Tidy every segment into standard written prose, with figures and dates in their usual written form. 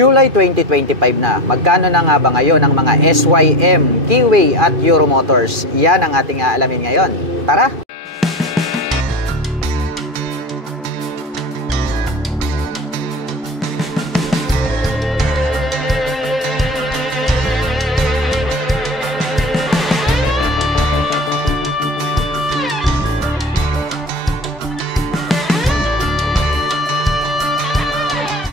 July 2025 na. Magkano na nga ba ngayon ang mga SYM, Keyway at Euromotors? Yan ang ating aalamin ngayon. Tara!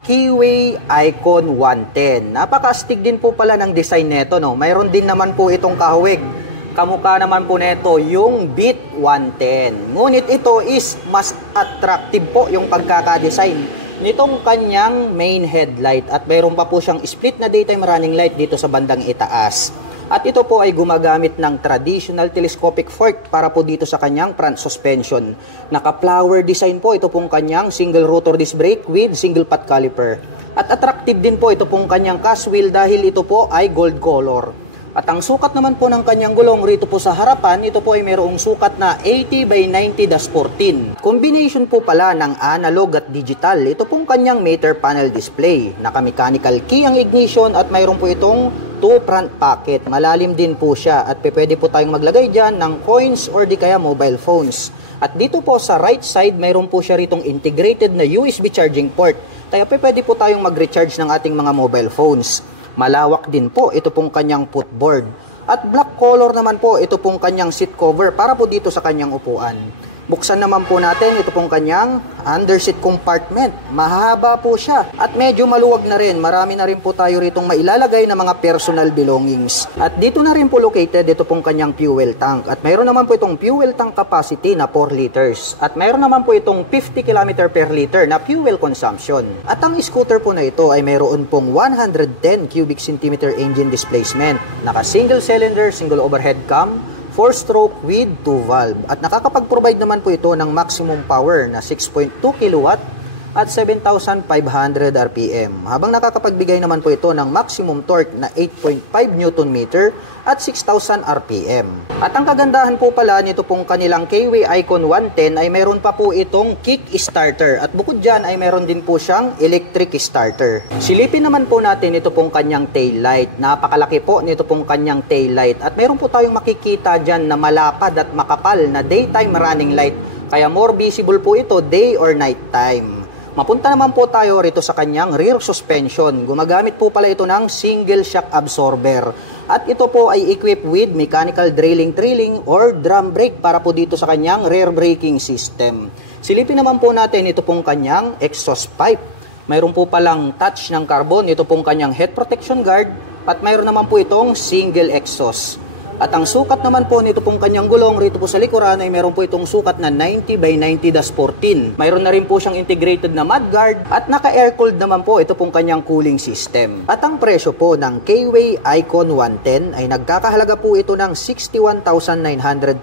Keyway Icon 110. Napaka-astig din po pala ng design nito, no? Mayroon din naman po itong kahawig. Kamukha naman po nito yung Beat 110. Ngunit ito is mas attractive po yung pagkaka-design nitong kanyang main headlight. At mayroon pa po siyang split na daytime running light dito sa bandang itaas. At ito po ay gumagamit ng traditional telescopic fork para po dito sa kanyang front suspension. Naka-flower design po ito pong kanyang single rotor disc brake with single pot caliper. At attractive din po ito pong kanyang cast wheel dahil ito po ay gold color. At ang sukat naman po ng kanyang gulong rito po sa harapan, ito po ay mayroong sukat na 80x90-14. Combination po pala ng analog at digital. Ito pong kanyang meter panel display. Naka-mechanical key ang ignition at mayroon po itong 2 front pocket. Malalim din po siya at pwede po tayong maglagay dyan ng coins or di kaya mobile phones. At dito po sa right side, mayroon po siya ritong integrated na USB charging port. Kaya pwede po tayong mag-recharge ng ating mga mobile phones. Malawak din po ito pong kanyang footboard. At black color naman po ito pong kanyang seat cover para po dito sa kanyang upuan. Buksan naman po natin ito pong kanyang underseat compartment. Mahaba po siya at medyo maluwag na rin. Marami na rin po tayo ritong mailalagay na mga personal belongings. At dito na rin po located ito pong kanyang fuel tank. At mayroon naman po itong fuel tank capacity na 4 liters. At mayroon naman po itong 50 km per liter na fuel consumption. At ang scooter po na ito ay mayroon pong 110 cubic centimeter engine displacement. Naka single cylinder, single overhead cam, 4-stroke with 2 valve. At nakakapag-provide naman po ito ng maximum power na 6.2 kW at 7,500 RPM. Habang nakakapagbigay naman po ito ng maximum torque na 8.5 Nm at 6,000 RPM. At ang kagandahan po pala nito pong kanilang Keyway Icon 110 ay meron pa po itong kick starter. At bukod dyan ay meron din po siyang electric starter. Silipin naman po natin ito pong kanyang tail light. Napakalaki po nito pong kanyang tail light. At meron po tayong makikita dyan na malapad at makapal na daytime running light. Kaya more visible po ito day or night time. Mapunta naman po tayo rito sa kanyang rear suspension. Gumagamit po pala ito ng single shock absorber. At ito po ay equipped with mechanical drilling or drum brake para po dito sa kanyang rear braking system. Silipin naman po natin ito pong kanyang exhaust pipe. Mayroon po palang touch ng carbon. Ito pong kanyang head protection guard. At mayroon naman po itong single exhaust. At ang sukat naman po nito pong kanyang gulong rito po sa likuran ay meron po itong sukat na 90x90-14. Mayroon na rin po siyang integrated na mudguard at naka-air-cooled naman po ito pong kanyang cooling system. At ang presyo po ng Keyway Icon 110 ay nagkakahalaga po ito ng 61,900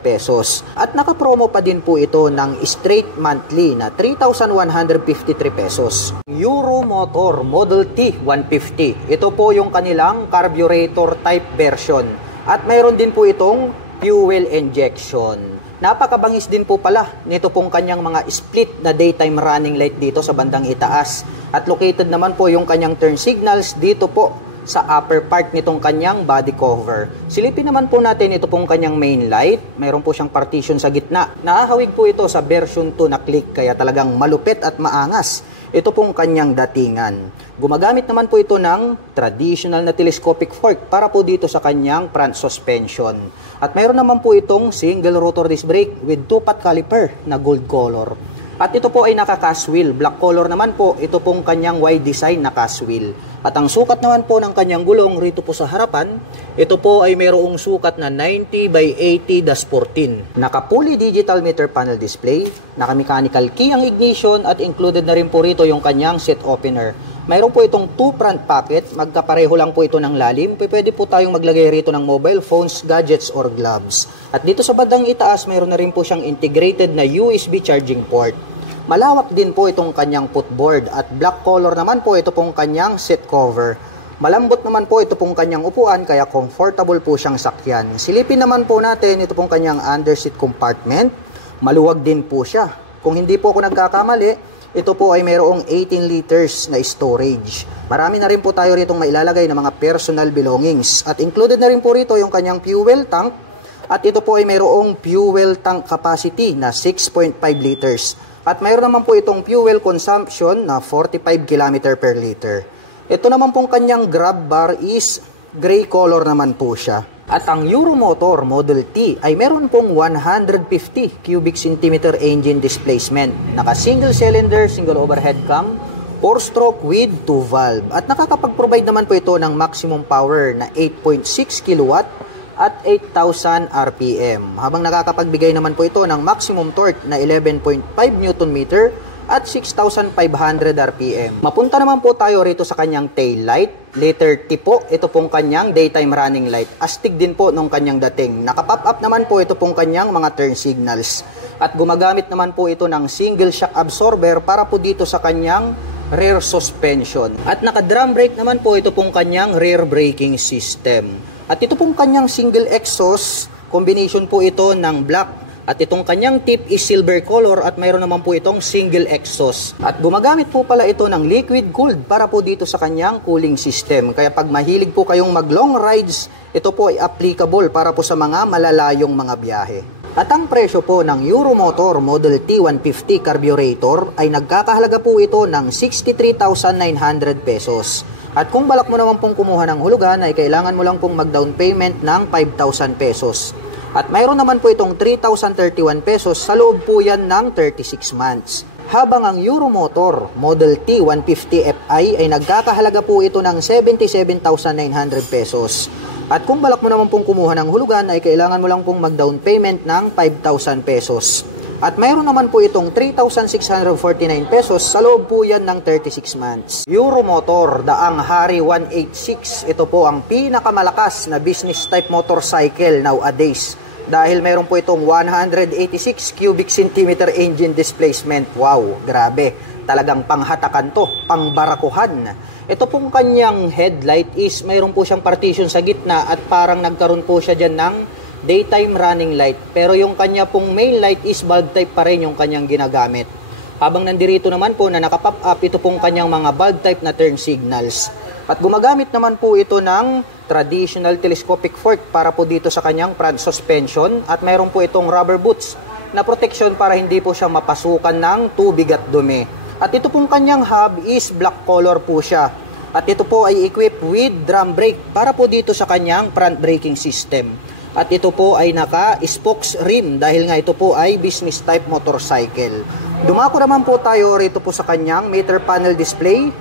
pesos. At naka-promo pa din po ito ng straight monthly na 3,153 pesos. Euromotor Model T150. Ito po yung kanilang carburetor type version. At mayroon din po itong fuel injection. Napakabangis din po pala nito pong kanyang mga split na daytime running light dito sa bandang itaas. At located naman po yung kanyang turn signals dito po sa upper part nitong kanyang body cover. Silipin naman po natin ito pong kanyang main light. Mayroon po siyang partition sa gitna. Naahawig po ito sa version 2 na click kaya talagang malupit at maangas. Ito pong kanyang datingan. Gumagamit naman po ito ng traditional na telescopic fork para po dito sa kanyang front suspension. At mayroon naman po itong single rotor disc brake with 2-pot caliper na gold color. At ito po ay naka-cast wheel. Black color naman po, ito pong kanyang wide design na cast wheel. At ang sukat naman po ng kanyang gulong rito po sa harapan, ito po ay mayroong sukat na 90x80-14. Naka-fully digital meter panel display, naka-mechanical key ang ignition at included na rin po rito yung kanyang seat opener. Mayroon po itong 2 front pocket, magkapareho lang po ito ng lalim. Pwede po tayong maglagay rito ng mobile phones, gadgets, or gloves. At dito sa bandang itaas, mayroon na rin po siyang integrated na USB charging port. Malawak din po itong kanyang footboard at black color naman po ito pong kanyang seat cover. Malambot naman po ito pong kanyang upuan kaya comfortable po siyang sakyan. Silipin naman po natin ito pong kanyang underseat compartment. Maluwag din po siya. Kung hindi po ako nagkakamali, ito po ay mayroong 18 liters na storage. Marami na rin po tayo rito mailalagay na mga personal belongings. At included na rin po rito yung kanyang fuel tank. At ito po ay mayroong fuel tank capacity na 6.5 liters. At mayroon naman po itong fuel consumption na 45 km per liter. Ito naman pong kanyang grab bar is gray color naman po siya. At ang Euromotor Model T ay meron pong 150 cubic centimeter engine displacement. Naka single cylinder, single overhead cam, 4-stroke with 2 valve. At nakakapag-provide naman po ito ng maximum power na 8.6 kilowatt at 8,000 RPM. Habang nakakapagbigay naman po ito ng maximum torque na 11.5 Newton meter at 6,500 RPM. Mapunta naman po tayo rito sa kanyang tail light. Letter T po, ito pong kanyang daytime running light. Astig din po nung kanyang dating. Naka-pop up naman po ito pong kanyang mga turn signals. At gumagamit naman po ito ng single shock absorber para po dito sa kanyang rear suspension. At naka-drum brake naman po ito pong kanyang rear braking system. At ito pong kanyang single exhaust, combination po ito ng black. At itong kanyang tip is silver color at mayroon naman po itong single exhaust. At gumagamit po pala ito ng liquid cooled para po dito sa kanyang cooling system. Kaya pag mahilig po kayong mag long rides, ito po ay applicable para po sa mga malalayong mga biyahe. At ang presyo po ng Euromotor Model T 150 carburetor ay nagkakahalaga po ito ng 63,900 pesos. At kung balak mo naman pong kumuha ng hulugan ay kailangan mo lang pong mag-down payment ng 5,000 pesos. At mayroon naman po itong 3,031 pesos sa loob po yan ng 36 months. Habang ang Euromotor Model T 150 Fi ay nagkakahalaga po ito ng 77,900 pesos. At kung balak mo naman pong kumuha ng hulugan ay kailangan mo lang pong mag-down payment ng 5,000 pesos. At mayroon naman po itong 3,649 pesos sa loob po yan ng 36 months. Euromotor Daang Hari 186. Ito po ang pinakamalakas na business type motorcycle nowadays. Dahil mayroon po itong 186 cubic centimeter engine displacement. Wow, grabe. Talagang panghatakan to, pangbarakuhan. Ito pong kanyang headlight is mayroon po siyang partition sa gitna at parang nagkaroon po siya dyan ng daytime running light. Pero yung kanya pong main light is bulb type pa rin yung kanyang ginagamit. Habang nandirito naman po na nakapop up, ito pong kanyang mga bulb type na turn signals. At gumagamit naman po ito ng traditional telescopic fork para po dito sa kanyang front suspension. At mayroon po itong rubber boots na protection para hindi po siya mapasukan ng tubig at dumi. At ito pong kanyang hub is black color po siya. At ito po ay equipped with drum brake para po dito sa kanyang front braking system. At ito po ay naka-spokes rim dahil nga ito po ay business type motorcycle. Dumako naman po tayo rito po sa kanyang meter panel display.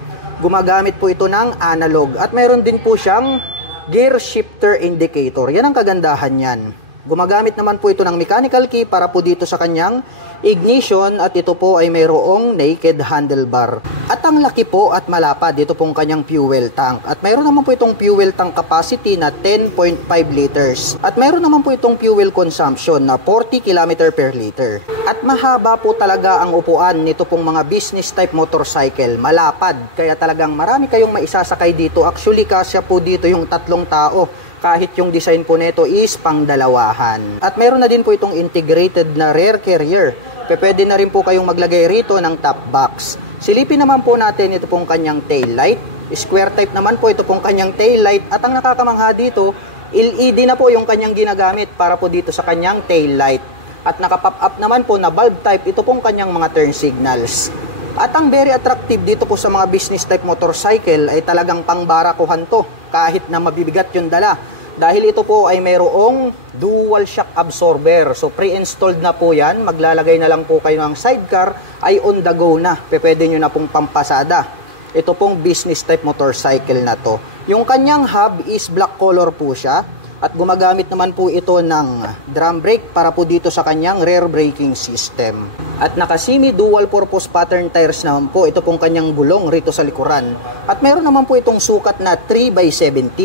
Gumagamit po ito ng analog at mayroon din po siyang gear shifter indicator. Yan ang kagandahan yan. Gumagamit naman po ito ng mechanical key para po dito sa kanyang ignition at ito po ay mayroong naked handlebar. At ang laki po at malapad dito pong kanyang fuel tank. At mayroon naman po itong fuel tank capacity na 10.5 liters. At mayroon naman po itong fuel consumption na 40 km per liter. At mahaba po talaga ang upuan nito pong mga business type motorcycle. Malapad. Kaya talagang marami kayong maisasakay dito. Actually kasya po dito yung 3 tao. Kahit yung design po nito is pangdalawahan. At mayroon na din po itong integrated na rear carrier. Pwede na rin po kayong maglagay rito ng top box. Silipin naman po natin ito pong kanyang tail light. Square type naman po ito pong kanyang tail light. At ang nakakamangha dito, LED na po yung kanyang ginagamit para po dito sa kanyang tail light. At nakapop up naman po na bulb type, ito pong kanyang mga turn signals. At ang very attractive dito po sa mga business type motorcycle ay talagang pangbarakuhan to kahit na mabibigat yung dala. Dahil ito po ay mayroong dual shock absorber. So pre-installed na po yan. Maglalagay na lang po kayo ng sidecar ay on the go na. Pwede nyo na pong pampasada. Ito pong business type motorcycle na to. Yung kanyang hub is black color po siya. At gumagamit naman po ito ng drum brake para po dito sa kanyang rear braking system. At naka-semi dual purpose pattern tires naman po ito pong kanyang gulong rito sa likuran. At meron naman po itong sukat na 3x17.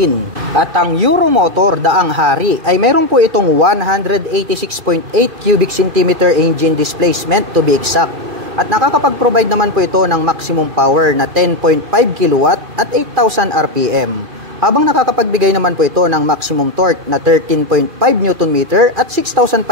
At ang Euromotor Daang Hari ay meron po itong 186.8 cubic centimeter engine displacement to be exact. At nakakapag-provide naman po ito ng maximum power na 10.5 kilowatt at 8,000 RPM. Habang nakakapagbigay naman po ito ng maximum torque na 13.5 Nm at 6,500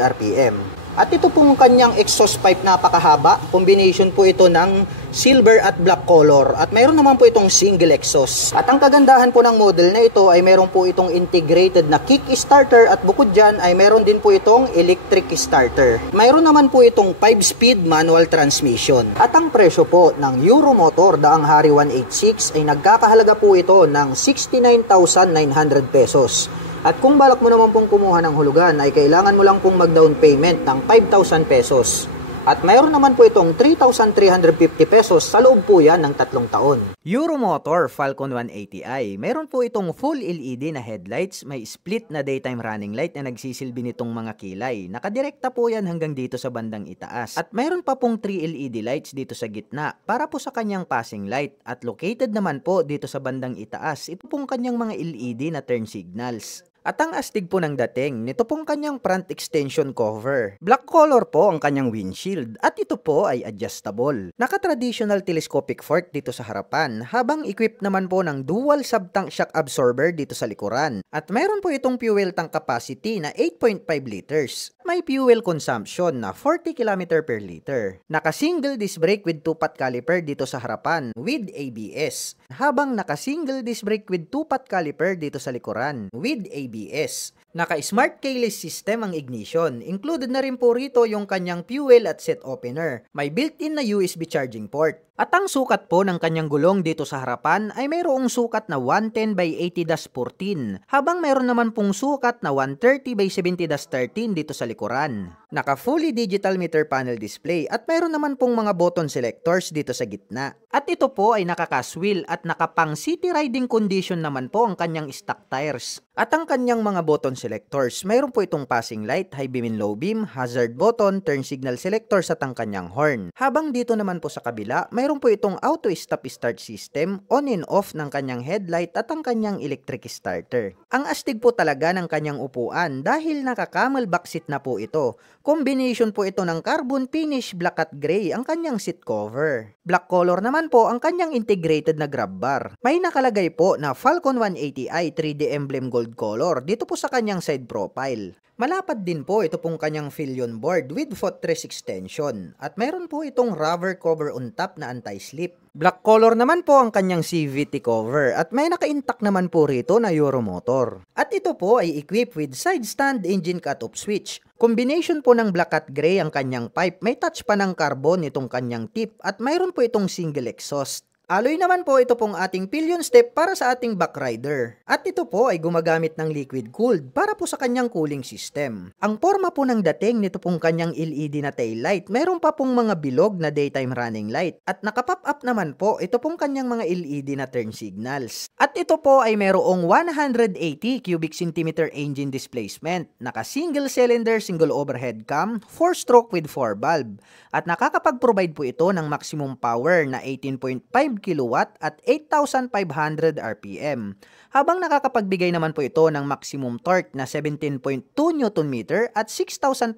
RPM. At ito pong kanyang exhaust pipe, napakahaba. Combination po ito ng silver at black color. At mayroon naman po itong single exhaust. At ang kagandahan po ng model na ito ay mayroon po itong integrated na kick starter. At bukod dyan ay mayroon din po itong electric starter. Mayroon naman po itong 5-speed manual transmission. At ang presyo po ng Euromotor daang Hari 186 ay nagkakahalaga po ito ng 69,900 pesos. At kung balak mo naman pong kumuha ng hulugan ay kailangan mo lang pong mag-down payment ng 5,000 pesos. At mayroon naman po itong 3,350 pesos sa loob po yan ng 3 taon. Euromotor Falcon 180i. Mayroon po itong full LED na headlights, may split na daytime running light na nagsisilbi nitong mga kilay. Nakadirekta po yan hanggang dito sa bandang itaas. At mayroon pa pong 3 LED lights dito sa gitna para po sa kanyang passing light. At located naman po dito sa bandang itaas, ito pong kanyang mga LED na turn signals. At ang astig po ng dating, nito pong kanyang front extension cover. Black color po ang kanyang windshield at ito po ay adjustable. Naka-traditional telescopic fork dito sa harapan habang equipped naman po ng dual sub-tank shock absorber dito sa likuran. At mayroon po itong fuel tank capacity na 8.5 liters. May fuel consumption na 40 km per liter. Naka-single disc brake with 2-pot caliper dito sa harapan with ABS. Habang naka-single disc brake with 2-pot caliper dito sa likuran with ABS. Naka-smart keyless system ang ignition. Included na rin po rito yung kanyang fuel at set opener. May built-in na USB charging port. At ang sukat po ng kanyang gulong dito sa harapan ay mayroong sukat na 110 by 80-14 habang mayroon naman pong sukat na 130 by 70-13 dito sa likuran. Naka fully digital meter panel display at mayroon naman pong mga button selectors dito sa gitna. At ito po ay naka-casual at nakapang city riding condition naman po ang kanyang stock tires. At ang kanyang mga button selectors, mayroon po itong passing light, high beam and low beam, hazard button, turn signal selectors at ang kanyang horn. Habang dito naman po sa kabila, mayroon po itong auto stop start system, on and off ng kanyang headlight at ang kanyang electric starter. Ang astig po talaga ng kanyang upuan dahil naka-camel back seat na po ito. Combination po ito ng carbon finish black at gray ang kanyang seat cover. Black color naman po ang kanyang integrated na grab bar. May nakalagay po na Falcon 180i 3D emblem gold color dito po sa kanyang side profile. Malapad din po ito pong kanyang pillion board with footrest extension at mayroon po itong rubber cover on top na anti-slip. Black color naman po ang kanyang CVT cover at may naka-intact naman po rito na Euromotor. At ito po ay equipped with side stand engine cut-off switch. Combination po ng black at gray ang kanyang pipe, may touch pa ng carbon itong kanyang tip at mayroon po itong single exhaust. Alloy naman po ito pong ating pillion step para sa ating back rider. At ito po ay gumagamit ng liquid cooled para po sa kanyang cooling system. Ang forma po ng dating nito pong kanyang LED na tail light, meron pa pong mga bilog na daytime running light. At nakapop up naman po ito pong kanyang mga LED na turn signals. At ito po ay merong 180 cubic centimeter engine displacement, naka single cylinder, single overhead cam, 4-stroke with 4 valve. At nakakapag-provide po ito ng maximum power na 18.5 kilowatt at 8,500 RPM. Habang nakakapagbigay naman po ito ng maximum torque na 17.2 Nm at 6,500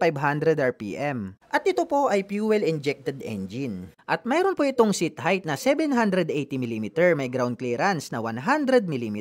RPM. At ito po ay fuel-injected engine. At mayroon po itong seat height na 780 mm, may ground clearance na 100 mm,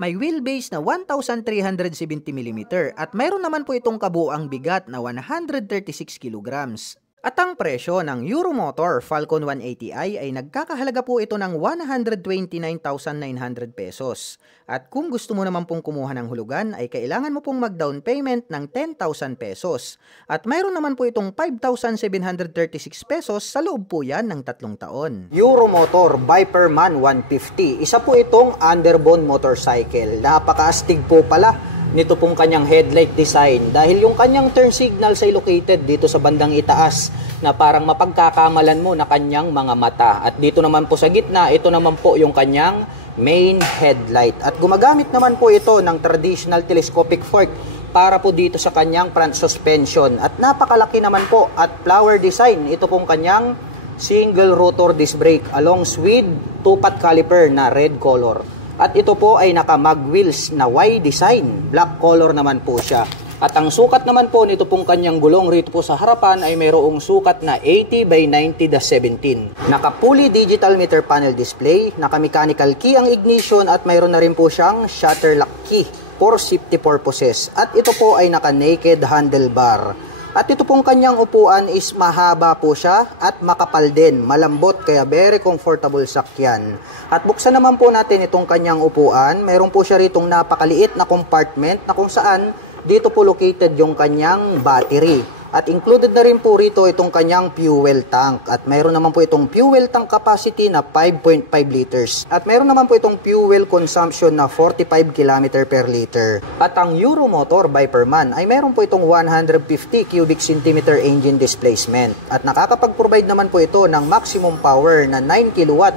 may wheelbase na 1,370 mm, at mayroon naman po itong kabuuang bigat na 136 kilograms. At ang presyo ng Euromotor Falcon 180i ay nagkakahalaga po ito ng 129,900 pesos. At kung gusto mo naman pong kumuha ng hulugan ay kailangan mo pong mag-down payment ng 10,000 pesos. At mayroon naman po itong 5,736 pesos sa loob po yan ng 3 taon. Euromotor Viperman 150. Isa po itong underbone motorcycle. Napaka-astig po pala nito pong kanyang headlight design dahil yung kanyang turn signals ay located dito sa bandang itaas na parang mapagkakamalan mo na kanyang mga mata. At dito naman po sa gitna, ito naman po yung kanyang main headlight. At gumagamit naman po ito ng traditional telescopic fork para po dito sa kanyang front suspension. At napakalaki naman po at flower design. Ito pong kanyang single rotor disc brake along with 2-pot caliper na red color. At ito po ay naka-mag wheels na Y design. Black color naman po siya. At ang sukat naman po nito pong kanyang gulong rito po sa harapan ay mayroong sukat na 80 by 90-17. Naka-fully digital meter panel display, naka-mechanical key ang ignition at mayroon na rin po siyang shutter lock key for safety purposes. At ito po ay naka-naked handlebar. At ito pong kanyang upuan is mahaba po siya at makapal din, malambot kaya very comfortable sakyan. At buksan naman po natin itong kanyang upuan. Meron po siya ritong napakaliit na compartment na kung saan dito po located yung kanyang battery. At included na rin po rito itong kanyang fuel tank. At mayroon naman po itong fuel tank capacity na 5.5 liters. At mayroon naman po itong fuel consumption na 45 km per liter. At ang Euromotor Viperman ay mayroon po itong 150 cubic centimeter engine displacement. At nakakapag-provide naman po ito ng maximum power na 9 kilowatt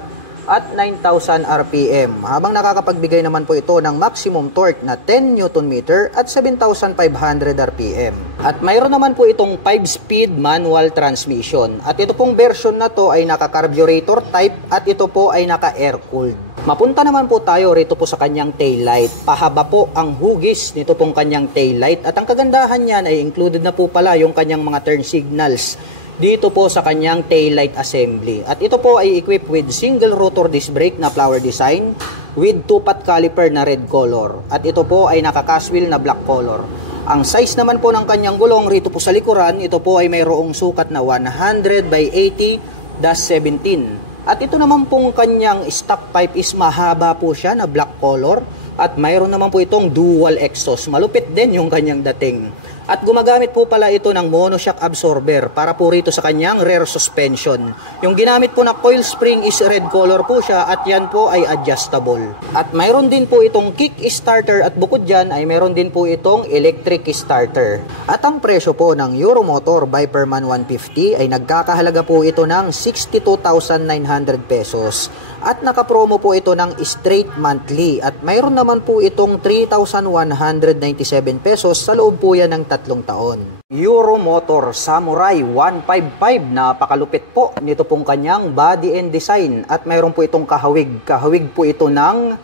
at 9,000 RPM, habang nakakapagbigay naman po ito ng maximum torque na 10 Nm at 7,500 RPM. At mayroon naman po itong 5-speed manual transmission. At ito pong version na to ay naka-carburetor type at ito po ay naka-air-cooled. Mapunta naman po tayo rito po sa kanyang taillight. Pahaba po ang hugis nito pong kanyang taillight at ang kagandahan niyan ay included na po pala yung kanyang mga turn signals dito po sa kanyang taillight assembly. At ito po ay equipped with single rotor disc brake na flower design with 2-pot caliper na red color. At ito po ay naka-cast wheel na black color. Ang size naman po ng kanyang gulong rito po sa likuran, ito po ay mayroong sukat na 100 by 80-17. At ito naman pong kanyang stock pipe is mahaba po siya na black color. At mayroon naman po itong dual exhaust. Malupit din yung kanyang dating. At gumagamit po pala ito ng monoshock absorber para po rito sa kanyang rear suspension. Yung ginamit po na coil spring is red color po siya at yan po ay adjustable. At mayroon din po itong kick starter at bukod dyan ay mayroon din po itong electric starter. At ang presyo po ng Euromotor Viperman 150 ay nagkakahalaga po ito ng 62,900 pesos. At nakapromo po ito ng straight monthly at mayroon naman po itong 3,197 pesos sa loob po yan ng 3 taon. Euromotor Samurai 155, napakalupit po nito pong kanyang body and design at mayroon po itong kahawig. Kahawig po ito ng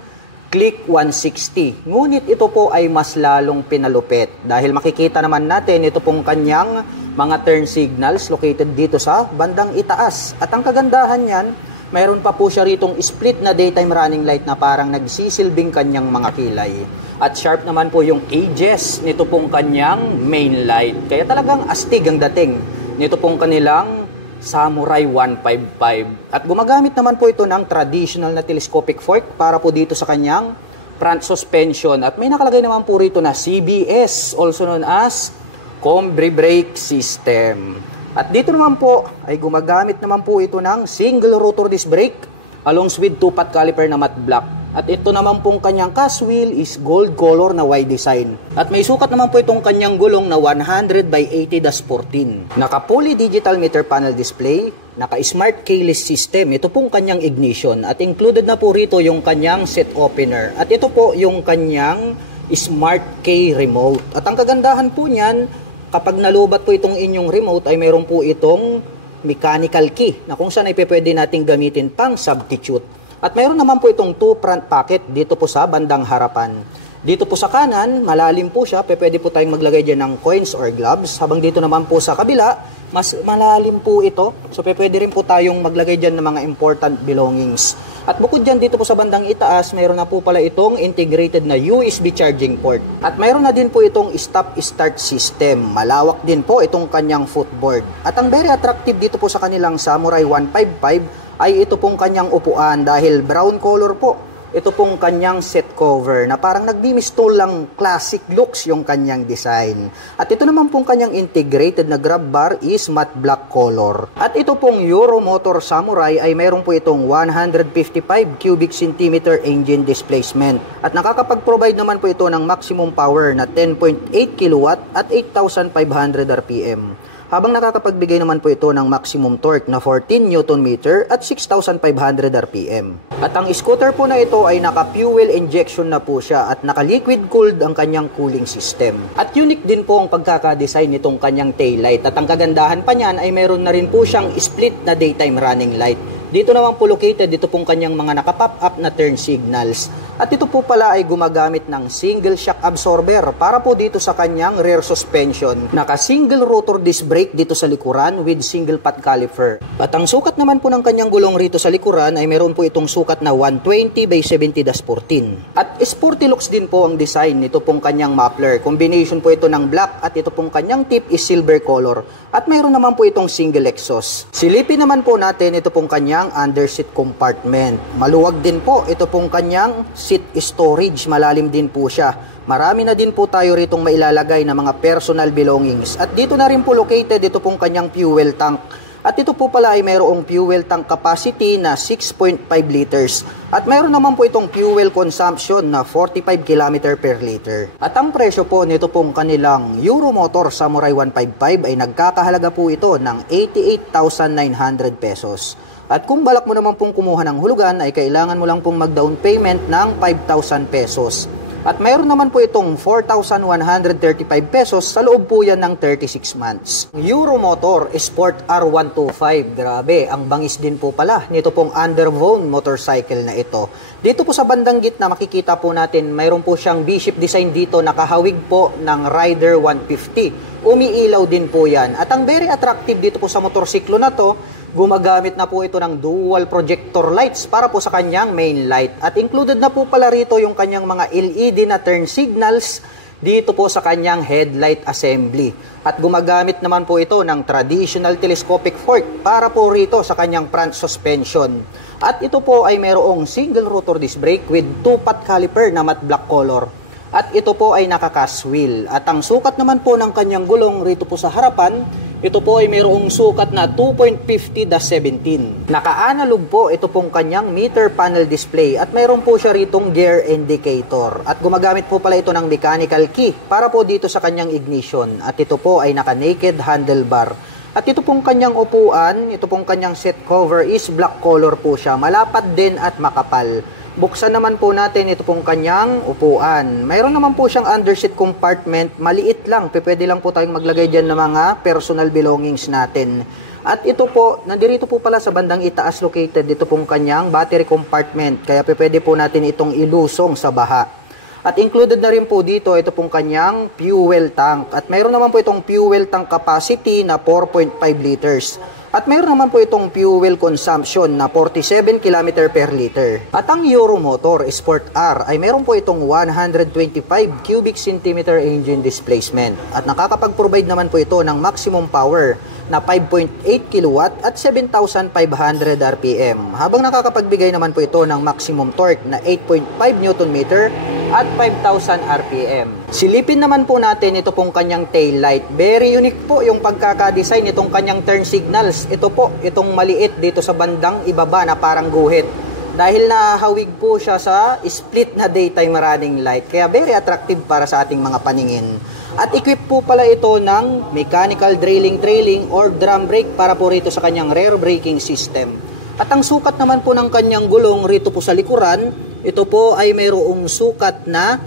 Click 160. Ngunit ito po ay mas lalong pinalupit dahil makikita naman natin ito pong kanyang mga turn signals located dito sa bandang itaas. At ang kagandahan niyan, mayroon pa po siya ritong split na daytime running light na parang nagsisilbing kanyang mga kilay. At sharp naman po yung edges nito pong kanyang main light. Kaya talagang astig ang dating nito pong kanilang Samurai 155. At gumagamit naman po ito ng traditional na telescopic fork para po dito sa kanyang front suspension. At may nakalagay naman po rito na CBS, also known as Combi Brake System. At dito naman po ay gumagamit naman po ito ng single rotor disc brake along with 2-pot caliper na matte black. At ito naman pong kanyang cast wheel is gold color na Y design. At may sukat naman po itong kanyang gulong na 100 by 80-14. Naka-fully digital meter panel display, naka-smart keyless system. Ito pong kanyang ignition at included na po rito yung kanyang set opener. At ito po yung kanyang smart key remote. At ang kagandahan po niyan, kapag nalubat po itong inyong remote ay mayroon po itong mechanical key na kung saan ay pwede nating gamitin pang substitute. At mayroon naman po itong 2 front pocket dito po sa bandang harapan. Dito po sa kanan, malalim po siya, pwede po tayong maglagay dyan ng coins or gloves. Habang dito naman po sa kabila, mas malalim po ito. So pwede rin po tayong maglagay dyan ng mga important belongings. At bukod dyan dito po sa bandang itaas, mayroon na po pala itong integrated na USB charging port. At mayroon na din po itong stop-start system. Malawak din po itong kanyang footboard. At ang very attractive dito po sa kanilang Samurai 155 ay ito pong kanyang upuan dahil brown color po. Ito pong kanyang set cover na parang nagbimisto lang classic looks yung kanyang design. At ito naman pong kanyang integrated na grab bar is matte black color. At ito pong Euromotor Samurai ay mayroon po itong 155 cubic centimeter engine displacement. At nakakapag-provide naman po ito ng maximum power na 10.8 kilowatt at 8,500 RPM. Habang nakakapagbigay naman po ito ng maximum torque na 14 Nm at 6,500 RPM. At ang scooter po na ito ay naka-fuel injection na po siya at naka-liquid cooled ang kanyang cooling system. At unique din po ang pagkakadesign nitong kanyang taillight. At ang kagandahan pa niyan ay mayroon na rin po siyang split na daytime running light. Dito naman po located dito pong kanyang mga naka-pop up na turn signals. At ito po pala ay gumagamit ng single shock absorber para po dito sa kanyang rear suspension. Naka-single rotor disc brake dito sa likuran with single pot caliper. At ang sukat naman po ng kanyang gulong rito sa likuran ay meron po itong sukat na 120 by 70-14. At sporty looks din po ang design nito pong kanyang muffler. Combination po ito ng black at ito pong kanyang tip is silver color. At mayroon naman po itong single exhaust. Silipin naman po natin ito pong kanyang underseat compartment. Maluwag din po ito pong kanyang seat storage, malalim din po siya. Marami na din po tayo ritong mailalagay na mga personal belongings. At dito na rin po located ito pong kanyang fuel tank. At ito po pala ay mayroong fuel tank capacity na 6.5 liters. At mayroon naman po itong fuel consumption na 45 km per liter. At ang presyo po nito pong kanilang Euromotor Samurai 155 ay nagkakahalaga po ito ng 88,900 pesos. At kung balak mo naman pong kumuha ng hulugan ay kailangan mo lang pong mag-down payment ng 5,000 pesos. At mayroon naman po itong 4,135 pesos sa loob po yan ng 36 months. Euromotor Sport R125. Grabe, ang bangis din po pala nito pong underbone motorcycle na ito. Dito po sa bandang gitna makikita po natin mayroon po siyang V-shape design dito, nakahawig po ng Rider 150. Umiilaw din po yan. At ang very attractive dito po sa motorsiklo na to, gumagamit na po ito ng dual projector lights para po sa kanyang main light. At included na po pala rito yung kanyang mga LED na turn signals dito po sa kanyang headlight assembly. At gumagamit naman po ito ng traditional telescopic fork para po rito sa kanyang front suspension. At ito po ay mayroong single rotor disc brake with 2-pot caliper na matte black color. At ito po ay nakaka-cast wheel. At ang sukat naman po ng kanyang gulong rito po sa harapan, ito po ay mayroong sukat na 2.50-17. Naka-analog po ito pong kanyang meter panel display at mayroon po siya ritong gear indicator. At gumagamit po pala ito ng mechanical key para po dito sa kanyang ignition. At ito po ay naka-naked handlebar. At ito pong kanyang upuan, ito pong kanyang seat cover is black color po siya. Malapad din at makapal. Buksan naman po natin ito pong kanyang upuan. Mayroon naman po siyang underseat compartment. Maliit lang. Pwede lang po tayong maglagay dyan ng mga personal belongings natin. At ito po, nandirito po pala sa bandang itaas located dito pong kanyang battery compartment. Kaya pwede po natin itong ilusong sa baha. At included na rin po dito ito pong kanyang fuel tank. At mayroon naman po itong fuel tank capacity na 4.5 liters. At mayroon naman po itong fuel consumption na 47 km per liter. At ang Euromotor Sport R ay mayroon po itong 125 cubic centimeter engine displacement. At nakakapag-provide naman po ito ng maximum power na 5.8 kW at 7,500 RPM. Habang nakakapagbigay naman po ito ng maximum torque na 8.5 Nm at 5,000 RPM. Silipin naman po natin ito pong kanyang tail light. Very unique po yung pagkakadesign nitong kanyang turn signals. Ito po, itong maliit dito sa bandang ibaba na parang guhit. Dahil nahawig po siya sa split na daytime running light. Kaya very attractive para sa ating mga paningin. At equip po pala ito ng mechanical trailing or drum brake para po rito sa kanyang rear braking system. At ang sukat naman po ng kanyang gulong rito po sa likuran, ito po ay mayroong sukat na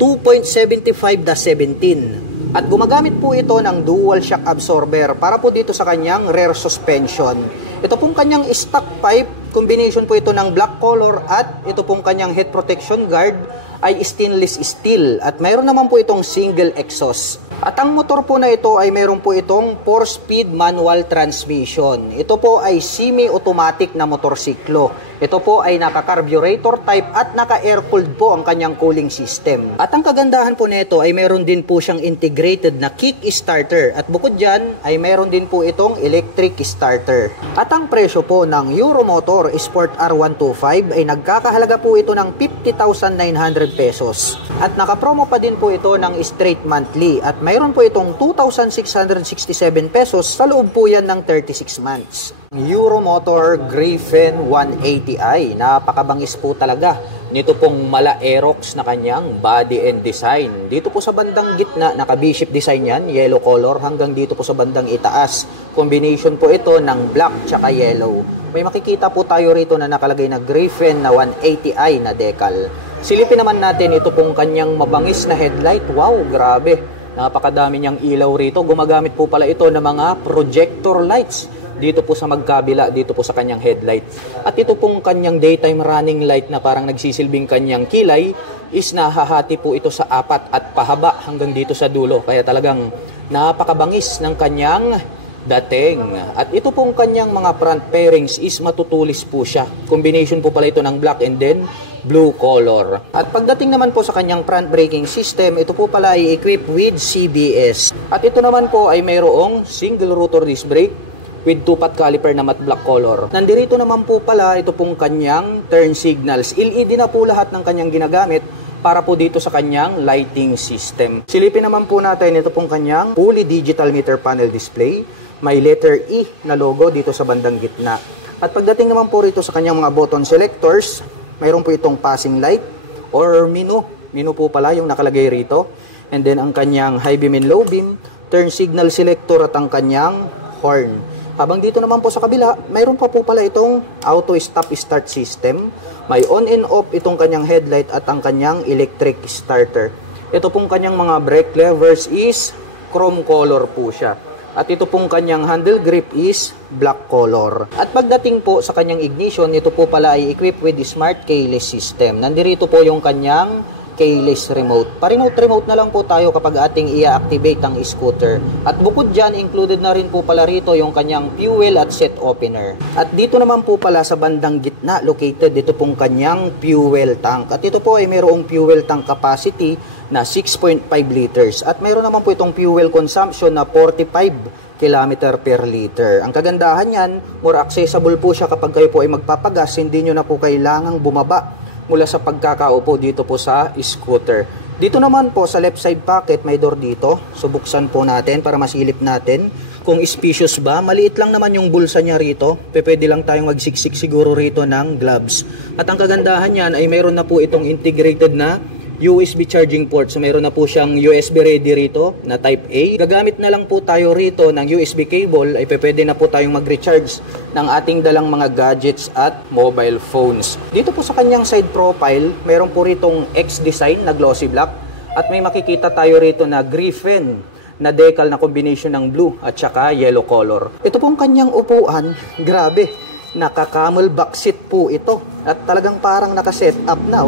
2.75-17. At gumagamit po ito ng dual shock absorber para po dito sa kanyang rear suspension. Ito pong kanyang stock pipe, combination po ito ng black color at ito pong kanyang head protection guard ay stainless steel at mayroon naman po itong single exhaust. At ang motor po na ito ay mayroon po itong 4-speed manual transmission. Ito po ay semi-automatic na motorsiklo. Ito po ay naka-carburetor type at naka-air-cooled po ang kanyang cooling system. At ang kagandahan po nito ay mayroon din po siyang integrated na kick starter. At bukod dyan ay mayroon din po itong electric starter. At ang presyo po ng Euromotor Sport R125 ay nagkakahalaga po ito ng 50,900 pesos. At naka-promo pa din po ito ng straight monthly. At mayroon po itong 2,667 pesos sa loob po yan ng 36 months. Euromotor Griffin 180i. Napakabangis po talaga nito pong mala Aerox na kanyang body and design. Dito po sa bandang gitna, naka V-shape design yan, yellow color, hanggang dito po sa bandang itaas. Combination po ito ng black tsaka yellow. May makikita po tayo rito na nakalagay na Griffin na 180i na decal. Silipin naman natin ito pong kanyang mabangis na headlight. Wow, grabe. Napakadami niyang ilaw rito. Gumagamit po pala ito ng mga projector lights dito po sa magkabila, dito po sa kanyang headlight. At ito pong kanyang daytime running light na parang nagsisilbing kanyang kilay is nahahati po ito sa 4 at pahaba hanggang dito sa dulo. Kaya talagang napakabangis ng kanyang dating. At ito pong kanyang mga front fairings is matutulis po siya. Combination po pala ito ng black and then blue color. At pagdating naman po sa kanyang front braking system, ito po pala ay equipped with CBS. At ito naman po ay mayroong single rotor disc brake with 2-pot caliper na matte black color. Nandirito naman po pala ito pong kanyang turn signals. LED na po lahat ng kanyang ginagamit para po dito sa kanyang lighting system. Silipin naman po natin ito pong kanyang fully digital meter panel display. May letter E na logo dito sa bandang gitna. At pagdating naman po rito sa kanyang mga button selectors, mayroon po itong passing light or menu. Menu po pala yung nakalagay rito. And then ang kanyang high beam and low beam, turn signal selector at ang kanyang horn. Habang dito naman po sa kabila, mayroon pa po pala itong auto stop start system. May on and off itong kanyang headlight at ang kanyang electric starter. Ito pong kanyang mga brake levers is chrome color po siya. At ito pong kanyang handle grip is black color. At pagdating po sa kanyang ignition, ito po pala ay equipped with the smart keyless system. Nandirito po yung kanyang keyless remote. Pa-remote na lang po tayo kapag ating i-activate ang scooter. At bukod dyan, included na rin po pala rito yung kanyang fuel at set opener. At dito naman po pala sa bandang gitna, located dito pong kanyang fuel tank. At ito po ay mayroong fuel tank capacity na 6.5 liters. At mayroon naman po itong fuel consumption na 45 km per liter. Ang kagandahan yan, more accessible po siya kapag kayo po ay magpapagas, hindi nyo na po kailangang bumaba mula sa pagkakaupo dito po sa scooter. Dito naman po sa left side pocket, may door dito. So buksan po natin para masilip natin kung spacious ba. Maliit lang naman yung bulsa niya rito. Pwede lang tayong magsiksik siguro rito ng gloves. At ang kagandahan yan ay mayroon na po itong integrated na USB charging port. So mayroon na po siyang USB ready rito na type A. Gagamit na lang po tayo rito ng USB cable ay pwede na po tayong mag-recharge ng ating dalang mga gadgets at mobile phones. Dito po sa kanyang side profile, mayroon po ritong X design na glossy black at may makikita tayo rito na Griffin na decal na combination ng blue at saka yellow color. Ito pong kanyang upuan, grabe, naka-camel back seat po ito. At talagang parang naka-set up na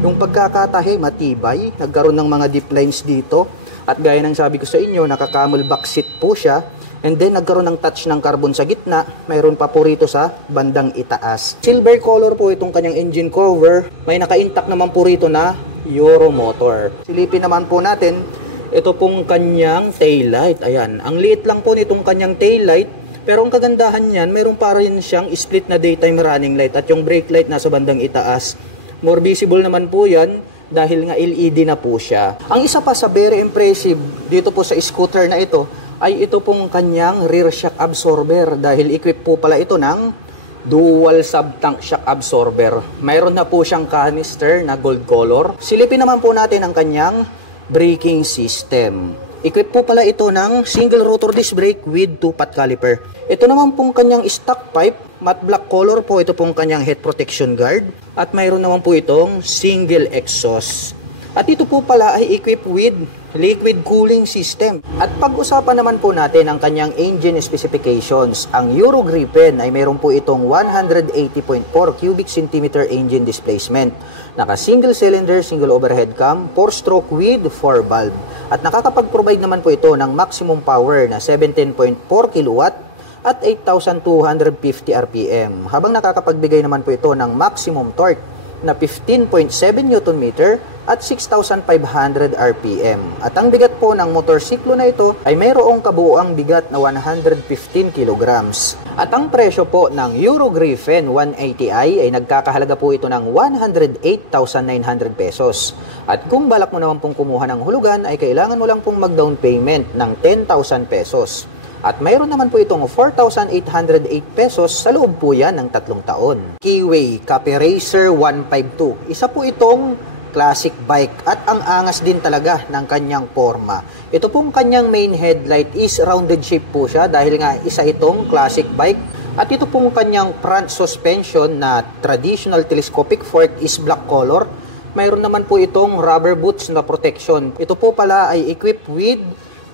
yung pagkakatahi matibay, nagkaroon ng mga deep lines dito. At gaya ng sabi ko sa inyo, naka-camel back seat po siya. And then nagkaroon ng touch ng carbon sa gitna, mayroon pa po rito sa bandang itaas. Silver color po itong kanyang engine cover. May naka-intact naman po rito na Euro motor. Silipin naman po natin, ito pong kanyang taillight. Ayan, ang liit lang po nitong kanyang taillight. Pero ang kagandahan niyan, mayroon pa rin siyang split na daytime running light at yung brake light nasa bandang itaas. More visible naman po yan dahil nga LED na po siya. Ang isa pa sa very impressive dito po sa scooter na ito ay ito pong kanyang rear shock absorber dahil equipped po pala ito ng dual sub-tank shock absorber. Mayroon na po siyang canister na gold color. Silipin naman po natin ang kanyang braking system. Equipped po pala ito ng single rotor disc brake with 2-pot caliper. Ito naman pong kanyang stock pipe, matte black color po ito pong kanyang head protection guard. At mayroon naman po itong single exhaust. At ito po pala ay equipped with liquid cooling system. At pag-usapan naman po natin ang kanyang engine specifications. Ang Euro Griffin ay mayroon po itong 180.4 cubic centimeter engine displacement. Naka single cylinder, single overhead cam, 4-stroke with 4 valve. At nakakapag-provide naman po ito ng maximum power na 17.4 kilowatt at 8,250 RPM. Habang nakakapagbigay naman po ito ng maximum torque na 15.7 Nm at 6,500 RPM. At ang bigat po ng motorsiklo na ito ay mayroong kabuuang bigat na 115 kg. At ang presyo po ng Euro Griffin 180i ay nagkakahalaga po ito ng 108,900 pesos. At kung balak mo naman pong kumuha ng hulugan ay kailangan mo lang pong mag-down payment ng 10,000 pesos. At mayroon naman po itong 4,808 pesos sa loob po yan ng 3 taon. Keyway Cafe Racer 152. Isa po itong classic bike at ang angas din talaga ng kanyang forma. Ito pong kanyang main headlight is rounded shape po siya dahil nga isa itong classic bike. At ito pong kanyang front suspension na traditional telescopic fork is black color. Mayroon naman po itong rubber boots na protection. Ito po pala ay equipped with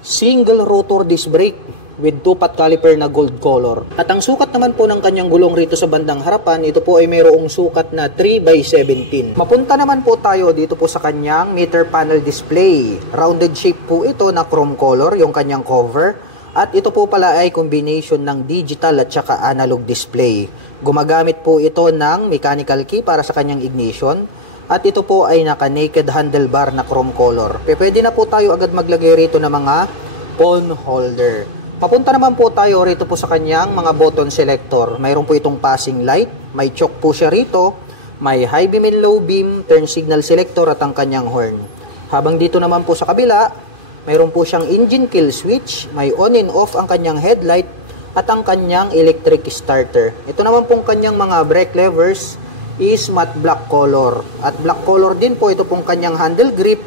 single rotor disc brake with 2-pot caliper na gold color. At ang sukat naman po ng kanyang gulong rito sa bandang harapan, ito po ay mayroong sukat na 3x17. Mapunta naman po tayo dito po sa kanyang meter panel display. Rounded shape po ito na chrome color, yung kanyang cover. At ito po pala ay combination ng digital at saka analog display. Gumagamit po ito ng mechanical key para sa kanyang ignition. At ito po ay naka-naked handlebar na chrome color. Pwede na po tayo agad maglagay rito ng mga phone holder. Papunta naman po tayo rito po sa kanyang mga button selector. Mayroon po itong passing light, may choke po siya rito, may high beam and low beam, turn signal selector at ang kanyang horn. Habang dito naman po sa kabila, mayroon po siyang engine kill switch, may on and off ang kanyang headlight at ang kanyang electric starter. Ito naman pong kanyang mga brake levers is matte black color. At black color din po ito pong kanyang handle grip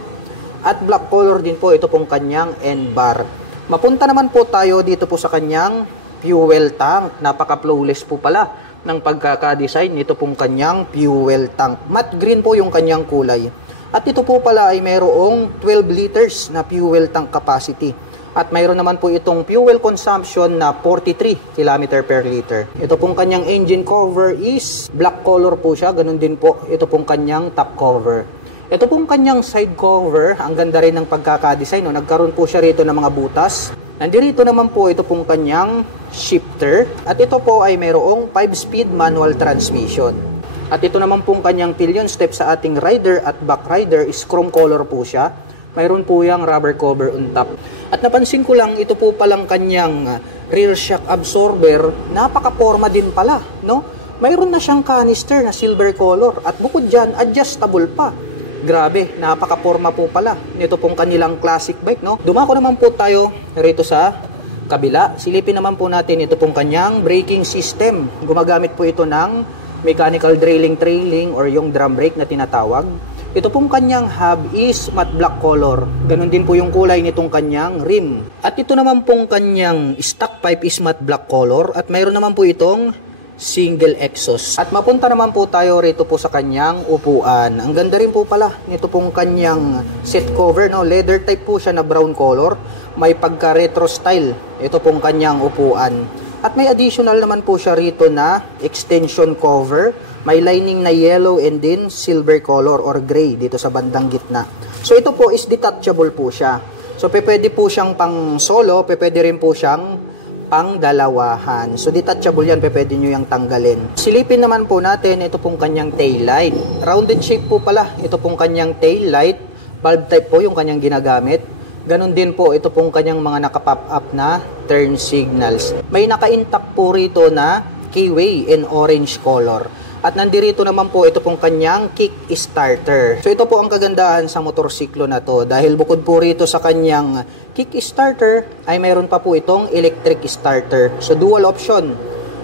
at black color din po ito pong kanyang end bar. Mapunta naman po tayo dito po sa kanyang fuel tank. Napaka-flawless po pala ng pagkaka-design nito pong kanyang fuel tank. Matte green po yung kanyang kulay. At ito po pala ay mayroong 12 liters na fuel tank capacity. At mayroon naman po itong fuel consumption na 43 km per liter. Ito pong kanyang engine cover is black color po siya. Ganun din po ito pong kanyang top cover. Ito pong kanyang side cover, ang ganda rin ng pagkakadesign. No? Nagkaroon po siya rito ng mga butas. Nandito naman po ito pong kanyang shifter. At ito po ay mayroong 5-speed manual transmission. At ito naman pong kanyang pillion step sa ating rider at back rider is chrome color po siya. Mayroon po yung rubber cover on top. At napansin ko lang, ito po palang kanyang rear shock absorber. Napaka-forma din pala. No? Mayroon na siyang canister na silver color. At bukod dyan, adjustable pa. Grabe, napaka-forma po pala nito pong kanilang classic bike, no? Dumako naman po tayo rito sa kabila. Silipin naman po natin ito pong kanyang braking system. Gumagamit po ito ng mechanical trailing or yung drum brake na tinatawag. Ito pong kanyang hub is matte black color. Ganon din po yung kulay nitong kanyang rim. At ito naman pong kanyang stock pipe is matte black color. At mayroon naman po itong single exhaust. At mapunta naman po tayo rito po sa kanyang upuan. Ang ganda rin po pala nito pong kanyang seat cover, no? Leather type po siya na brown color. May pagka retro style ito pong kanyang upuan. At may additional naman po siya rito na extension cover. May lining na yellow and then silver color or gray dito sa bandang gitna. So ito po is detachable po siya. So pwede po siyang pang solo, pwede rin po siyang pang dalawahan. So detachable yan, pwede nyo yung tanggalin. Silipin naman po natin ito pong kanyang tail light. Rounded shape po pala ito pong kanyang tail light. Bulb type po yung kanyang ginagamit. Ganon din po ito pong kanyang mga naka-pop up na turn signals. May naka-intact po rito na keyway in orange color. At nandirito naman po ito pong kanyang kick starter. So ito po ang kagandahan sa motorsiklo na to. Dahil bukod po rito sa kanyang kick starter, ay mayroon pa po itong electric starter. So dual option.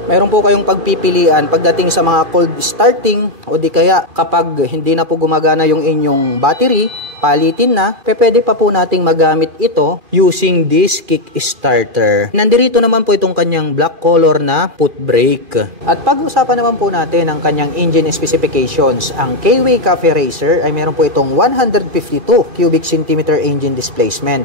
Mayroon po kayong pagpipilian pagdating sa mga cold starting o di kaya kapag hindi na po gumagana yung inyong battery, palitin na, pwede pa po nating magamit ito using this kick starter. Nandirito naman po itong kanyang black color na foot brake. At pag-usapan naman po natin ang kanyang engine specifications. Ang K-Way Cafe Racer ay meron po itong 152 cubic centimeter engine displacement.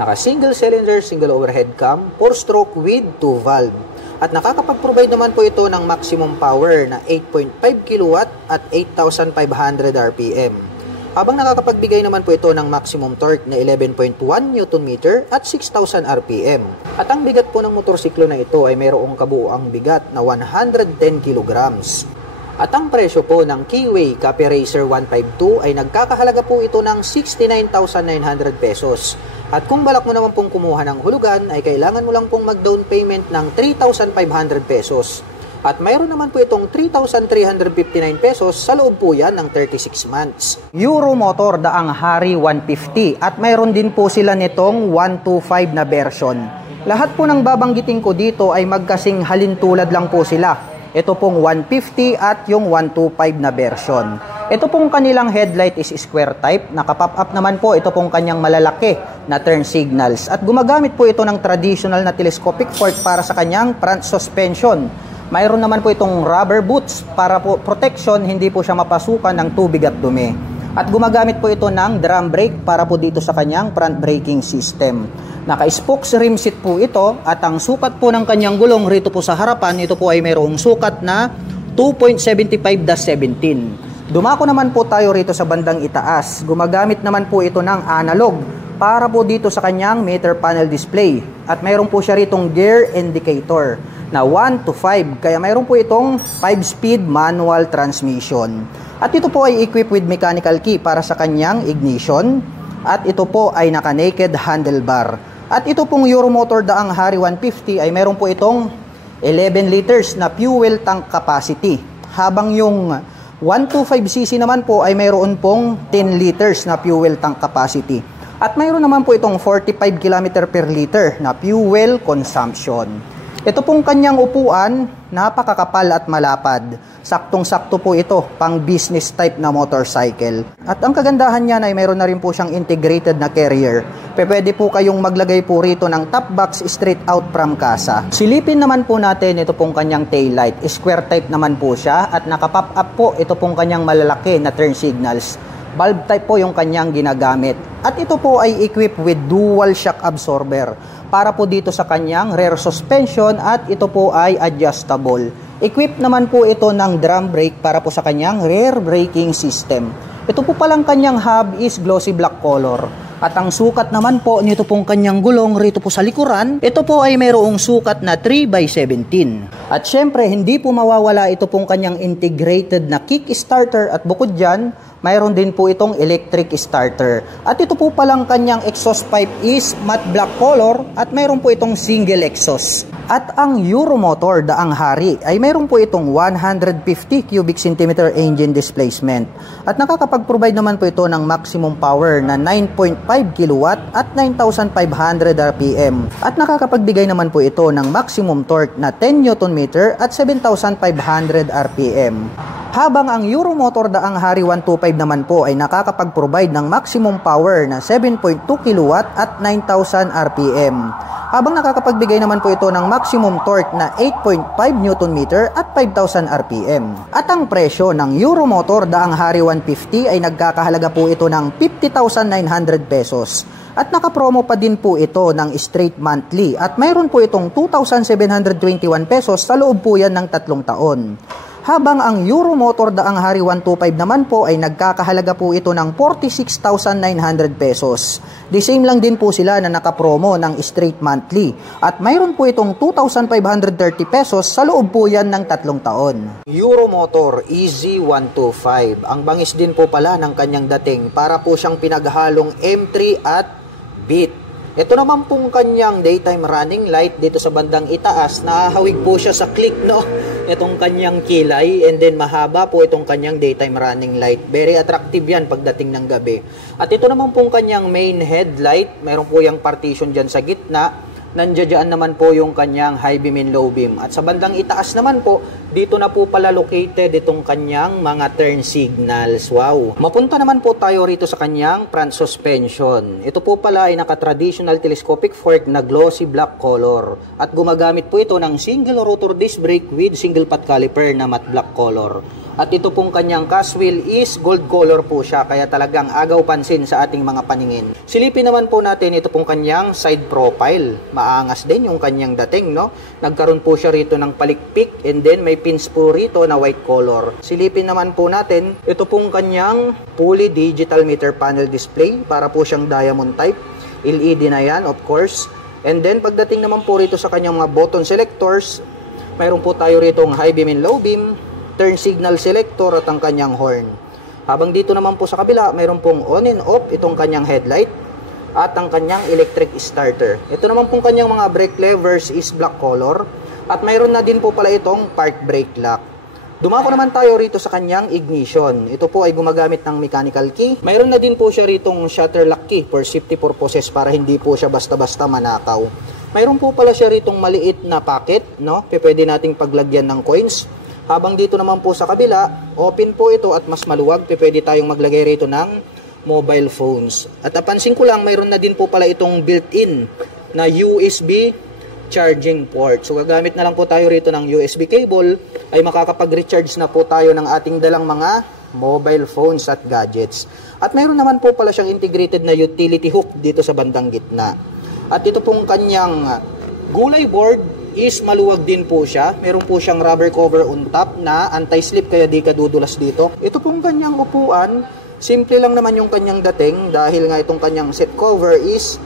Naka single cylinder, single overhead cam, 4-stroke with 2 valve. At nakakapag-provide naman po ito ng maximum power na 8.5 kW at 8,500 RPM. Habang nakakapagbigay naman po ito ng maximum torque na 11.1 Nm at 6,000 RPM. At ang bigat po ng motorsiklo na ito ay mayroong kabuuang bigat na 110 kg. At ang presyo po ng K-Way Cafe Racer 152 ay nagkakahalaga po ito ng 69,900 pesos. At kung balak mo naman pong kumuha ng hulugan ay kailangan mo lang pong mag-down payment ng 3,500 pesos. At mayroon naman po itong 3,359 pesos sa loob po yan ng 36 months. Euromotor daang Harry 150 at mayroon din po sila nitong 125 na version. Lahat po ng babanggitin ko dito ay magkasing halintulad lang po sila. Ito pong 150 at yung 125 na version. Ito pong kanilang headlight is square type. Naka-pop up naman po ito pong kanyang malalaki na turn signals. At gumagamit po ito ng traditional na telescopic fork para sa kanyang front suspension. Mayroon naman po itong rubber boots para po protection, hindi po siya mapasukan ng tubig at dumi. At gumagamit po ito ng drum brake para po dito sa kanyang front braking system. Naka-spokes rim seat po ito at ang sukat po ng kanyang gulong rito po sa harapan, ito po ay mayroong sukat na 2.75-17. Dumako naman po tayo rito sa bandang itaas. Gumagamit naman po ito ng analog para po dito sa kanyang meter panel display. At mayroon po siya ritong gear indicator na 1 to 5. Kaya mayroon po itong 5-speed manual transmission. At ito po ay equipped with mechanical key para sa kanyang ignition. At ito po ay naka-naked handlebar. At ito pong Euromotor Daang Hari 150 ay mayroon po itong 11 liters na fuel tank capacity. Habang yung 125cc naman po ay mayroon pong 10 liters na fuel tank capacity. At mayroon naman po itong 45 km per liter na fuel consumption. Ito pong kanyang upuan, napakakapal at malapad. Saktong-sakto po ito, pang business type na motorcycle. At ang kagandahan niya ay mayroon na rin po siyang integrated na carrier. Pwede po kayong maglagay po rito ng top box straight out from casa. Silipin naman po natin ito pong kanyang taillight. Square type naman po siya at nakapop up po ito pong kanyang malalaki na turn signals. Bulb type po yung kanyang ginagamit. At ito po ay equipped with dual shock absorber para po dito sa kanyang rear suspension at ito po ay adjustable. Equipped naman po ito ng drum brake para po sa kanyang rear braking system. Ito po palang kanyang hub is glossy black color. At ang sukat naman po nito pong kanyang gulong rito po sa likuran, ito po ay mayroong sukat na 3x17. At syempre, hindi po mawawala ito pong kanyang integrated na kick starter at bukod dyan, mayroon din po itong electric starter. At ito po palang kanyang exhaust pipe is matte black color at mayroon po itong single exhaust. At ang Euromotor Daang Hari ay mayroon po itong 150 cubic centimeter engine displacement. At nakakapag-provide naman po ito ng maximum power na 9.5 kilowatt at 9,500 RPM. At nakakapagbigay naman po ito ng maximum torque na 10 Nm at 7,500 RPM. Habang ang Euromotor Daang Hari 125 naman po ay nakakapag-provide ng maximum power na 7.2 kW at 9,000 RPM. Habang nakakapagbigay naman po ito ng maximum torque na 8.5 Nm at 5,000 RPM. At ang presyo ng Euromotor Daang Hari 150 ay nagkakahalaga po ito ng 50,900 pesos. At nakapromo pa din po ito ng straight monthly at mayroon po itong 2,721 pesos sa loob po yan ng 3 taon. Habang ang Euromotor Daang Hari 125 naman po ay nagkakahalaga po ito ng 46,900 pesos. The same lang din po sila na nakapromo ng straight monthly. At mayroon po itong 2,530 pesos sa loob po yan ng 3 taon. Euromotor EZ125. Ang bangis din po pala ng kanyang dating para po siyang pinaghalong M3 at Beat. Ito naman pong kanyang daytime running light dito sa bandang itaas, nahahawig po siya sa click, no? Itong kanyang kilay, and then mahaba po itong kanyang daytime running light. Very attractive yan pagdating ng gabi. At ito naman pong kanyang main headlight, mayroon po yung partition dyan sa gitna. Nandiyan naman po yung kanyang high beam and low beam. At sa bandang itaas naman po, dito na po pala located itong kanyang mga turn signals. Wow! Mapunta naman po tayo rito sa kanyang front suspension. Ito po pala ay naka-traditional telescopic fork na glossy black color. At gumagamit po ito ng single rotor disc brake with single pot caliper na matte black color. At ito pong kanyang cast wheel is gold color po siya, kaya talagang agaw pansin sa ating mga paningin. Silipin naman po natin ito pong kanyang side profile. Maangas din yung kanyang dating, no? Nagkaroon po siya rito ng palikpik and then may pins po rito na white color. Silipin naman po natin ito pong kanyang fully digital meter panel display para po siyang diamond type. LED na yan, of course. And then pagdating naman po rito sa kanyang mga button selectors, mayroon po tayo rito ng high beam and low beam, turn signal selector at ang kanyang horn. Habang dito naman po sa kabila, mayroon pong on and off itong kanyang headlight at ang kanyang electric starter. Ito naman pong kanyang mga brake levers is black color at mayroon na din po pala itong park brake lock. Dumako naman tayo rito sa kanyang ignition. Ito po ay gumagamit ng mechanical key. Mayroon na din po siya ritong shutter lock key for safety purposes para hindi po siya basta-basta manakaw. Mayroon po pala siya ritong maliit na pocket, no? Pwede nating paglagyan ng coins. Habang dito naman po sa kabila, open po ito at mas maluwag, pwede tayong maglagay rito ng mobile phones. At napansin ko lang, mayroon na din po pala itong built-in na USB charging port. So gagamit na lang po tayo rito ng USB cable, ay makakapag-recharge na po tayo ng ating dalang mga mobile phones at gadgets. At mayroon naman po pala siyang integrated na utility hook dito sa bandang gitna. At ito pong kanyang gulay board is maluwag din po siya. Meron po siyang rubber cover on top na anti-slip kaya di ka dudulas dito. Ito pong kanyang upuan, simple lang naman yung kanyang dating dahil nga itong kanyang seat cover is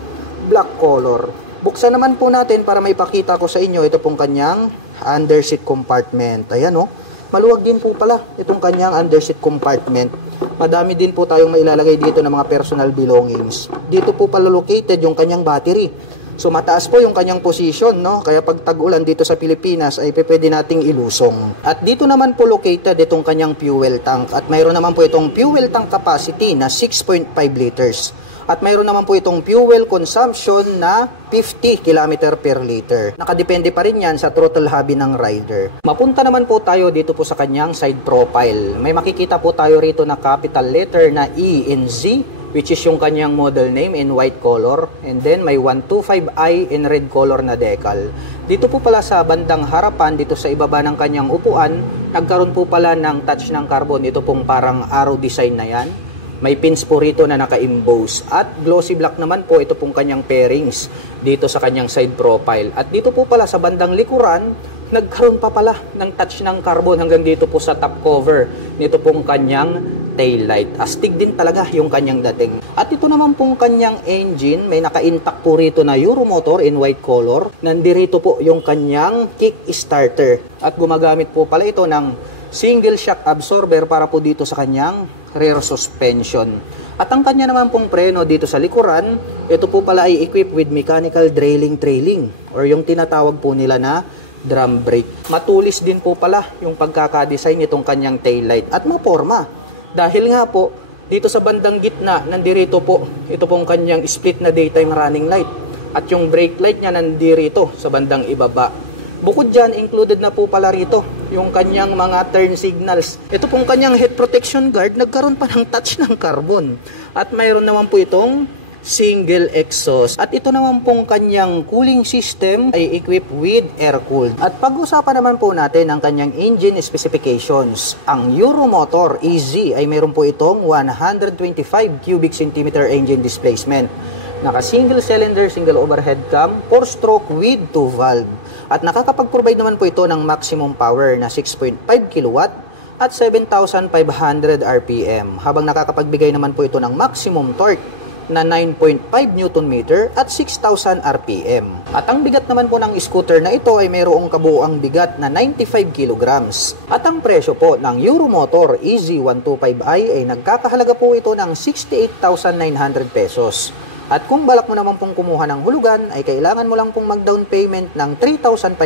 black color. Buksan naman po natin para may pakita ko sa inyo ito pong kanyang under seat compartment. Ayan o, maluwag din po pala itong kanyang under seat compartment. Madami din po tayong mailalagay dito ng mga personal belongings. Dito po pala located yung kanyang battery. So mataas po yung kanyang position, no? Kaya pag tag-ulan dito sa Pilipinas ay pwede nating ilusong. At dito naman po located itong kanyang fuel tank. At mayroon naman po itong fuel tank capacity na 6.5 liters. At mayroon naman po itong fuel consumption na 50 km per liter. Nakadepende pa rin yan sa throttle hobby ng rider. Mapunta naman po tayo dito po sa kanyang side profile. May makikita po tayo rito na capital letter na E and Z, which is yung kanyang model name in white color, and then may 125i in red color na decal. Dito po pala sa bandang harapan, dito sa ibaba ng kanyang upuan, nagkaroon po pala ng touch ng carbon. Ito pong parang arrow design na yan. May pins po rito na naka-emboss. At glossy black naman po ito pong kanyang pairings dito sa kanyang side profile. At dito po pala sa bandang likuran, nagkaroon pa pala ng touch ng carbon hanggang dito po sa top cover nito pong kanyang taillight. Astig din talaga yung kanyang dating. At ito naman pong kanyang engine, may naka-intact po rito na Euromotor in white color. Nandirito po yung kanyang kick starter. At gumagamit po pala ito ng single shock absorber para po dito sa kanyang rear suspension. At ang kanya naman pong preno dito sa likuran, ito po pala ay equipped with mechanical trailing or yung tinatawag po nila na drum brake. Matulis din po pala yung pagkakadesign nitong kanyang taillight at maporma. Dahil nga po, dito sa bandang gitna, nandirito po, ito pong kanyang split na daytime running light. At yung brake light niya nandirito sa bandang ibaba. Bukod dyan, included na po pala rito yung kanyang mga turn signals. Ito pong kanyang head protection guard, nagkaroon pa ng touch ng carbon. At mayroon naman po itong single exhaust. At ito naman pong kanyang cooling system ay equipped with air-cooled. At pag-usapan naman po natin ang kanyang engine specifications. Ang Euromotor EZ ay meron po itong 125 cubic centimeter engine displacement. Naka single cylinder, single overhead cam, 4-stroke with 2 valve. At nakakapag-provide naman po ito ng maximum power na 6.5 kilowatt at 7,500 RPM. Habang nakakapagbigay naman po ito ng maximum torque na 9.5 Nm at 6,000 RPM. At ang bigat naman po ng scooter na ito ay mayroong kabuuang bigat na 95 kg. At ang presyo po ng Euromotor EZ125i ay nagkakahalaga po ito ng 68,900 pesos. At kung balak mo naman pong kumuha ng hulugan, ay kailangan mo lang pong mag-down payment ng 3,500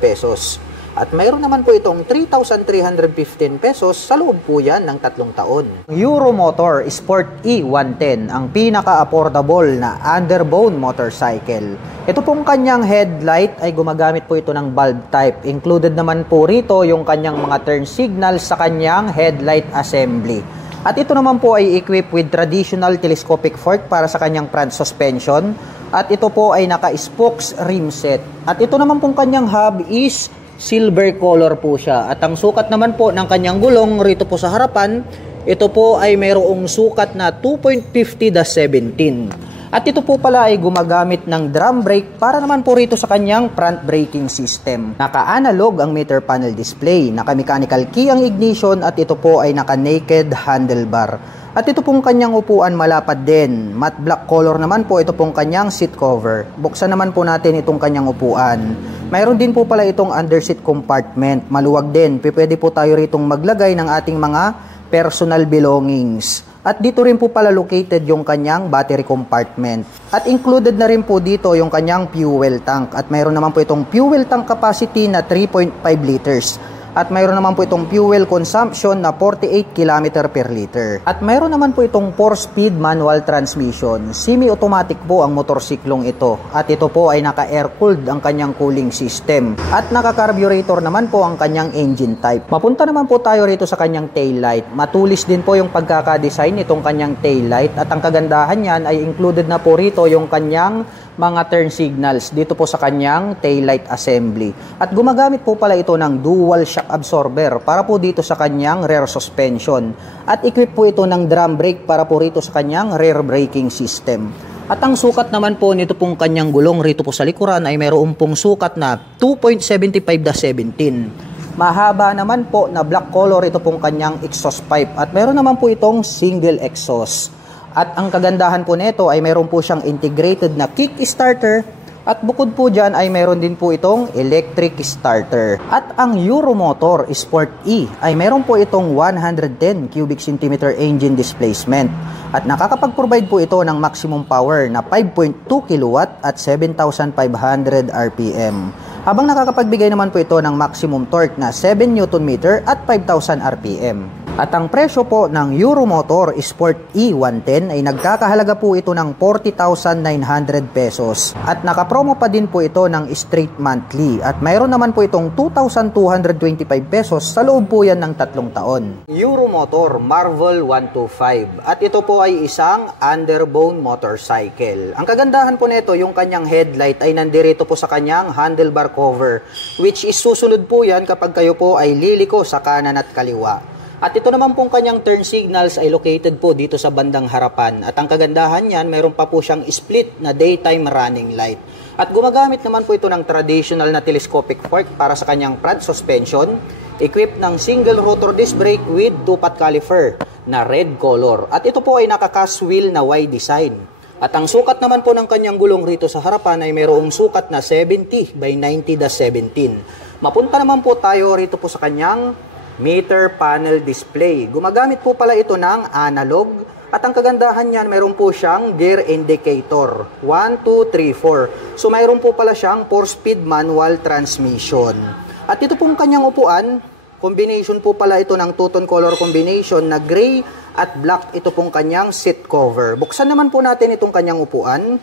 pesos. At mayroon naman po itong 3,315 pesos sa loob po yan ng 3 taon. Euromotor Sport E110, ang pinaka-affordable na underbone motorcycle. Ito pong kanyang headlight ay gumagamit po ito ng bulb type. Included naman po rito yung kanyang mga turn signals sa kanyang headlight assembly. At ito naman po ay equipped with traditional telescopic fork para sa kanyang front suspension. At ito po ay naka-spokes rim set. At ito naman pong kanyang hub is silver color po siya. At ang sukat naman po ng kanyang gulong rito po sa harapan, ito po ay mayroong sukat na 2.50/17. At ito po pala ay gumagamit ng drum brake para naman po rito sa kanyang front braking system. Naka-analog ang meter panel display, naka-mechanical key ang ignition at ito po ay naka-naked handlebar. At ito pong kanyang upuan malapad din. Matte black color naman po ito pong kanyang seat cover. Buksan naman po natin itong kanyang upuan. Mayroon din po pala itong underseat compartment. Maluwag din. Pwede po tayo ritong maglagay ng ating mga personal belongings. At dito rin po pala located yung kanyang battery compartment. At included na rin po dito yung kanyang fuel tank. At mayroon naman po itong fuel tank capacity na 3.5 liters. At mayroon naman po itong fuel consumption na 48 km per liter. At mayroon naman po itong 4-speed manual transmission. Semi-automatic po ang motorsiklong ito. At ito po ay naka-air-cooled ang kanyang cooling system. At naka-carburetor naman po ang kanyang engine type. Mapunta naman po tayo rito sa kanyang taillight. Matulis din po yung pagkakadesign nitong kanyang taillight. At ang kagandahan niyan ay included na po rito yung kanyang mga turn signals dito po sa kanyang taillight assembly. At gumagamit po pala ito ng dual shock shock absorber para po dito sa kanyang rear suspension. At equip po ito ng drum brake para po rito sa kanyang rear braking system. At ang sukat naman po nito pong kanyang gulong rito po sa likuran ay mayroon pong sukat na 2.75-17. Mahaba naman po na black color ito pong kanyang exhaust pipe at meron naman po itong single exhaust. At ang kagandahan po nito ay meron po siyang integrated na kick starter. At bukod po dyan ay meron din po itong electric starter. At ang Euromotor Sport E ay meron po itong 110 cubic centimeter engine displacement. At nakakapag-provide po ito ng maximum power na 5.2 kW at 7,500 RPM. Habang nakakapagbigay naman po ito ng maximum torque na 7 Nm at 5,000 RPM. At ang presyo po ng Euromotor Sport E110 ay nagkakahalaga po ito ng 40,900 pesos. At nakapromo pa din po ito ng straight monthly. At mayroon naman po itong 2,225 pesos sa loob po yan ng 3 taon. Euromotor Marvel 125. At ito po ay isang underbone motorcycle. Ang kagandahan po nito, yung kanyang headlight ay nandirito po sa kanyang handlebar cover, which is susunod po yan kapag kayo po ay liliko sa kanan at kaliwa. At ito naman pong kanyang turn signals ay located po dito sa bandang harapan. At ang kagandahan niyan, mayroon pa po siyang split na daytime running light. At gumagamit naman po ito ng traditional na telescopic fork para sa kanyang front suspension, equipped ng single rotor disc brake with 2-pot caliper na red color. At ito po ay naka-cast wheel na Y design. At ang sukat naman po ng kanyang gulong rito sa harapan ay mayroong sukat na 70 by 90-17. Mapunta naman po tayo rito po sa kanyang meter panel display. Gumagamit po pala ito ng analog. At ang kagandahan niyan, mayroon po siyang gear indicator. 1, 2, 3, 4. So mayroon po pala siyang 4-speed manual transmission. At ito pong kanyang upuan, combination po pala ito ng two-tone color combination na gray at black. Ito pong kanyang seat cover. Buksan naman po natin itong kanyang upuan.